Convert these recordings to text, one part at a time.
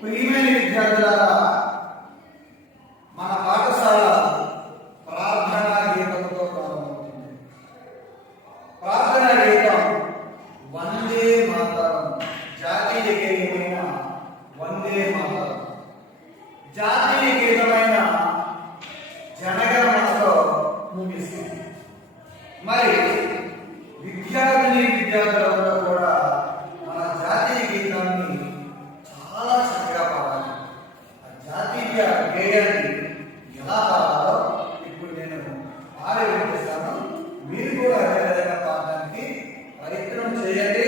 ప్రియమైన విద్యార్థులారా మన పాఠశాల ప్రార్థనా గీతంతో ప్రారంభమవుతుంది ప్రార్థనా గీతం వందే మాతరం జాతీయ గీతమైన వందే మాతరం జాతీయ చేయడానికి ఎలా కావాలో ఇప్పుడు నేను ఆలోచిస్తాను మీరు కూడా అదే విధంగా కావడానికి ప్రయత్నం చేయండి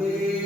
হবে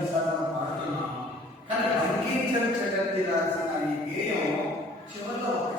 విశాఖ పాడుతున్నాం కానీ అంగీకరించగలిగి రాసిన ఈ గేయం చివరిలో ఒక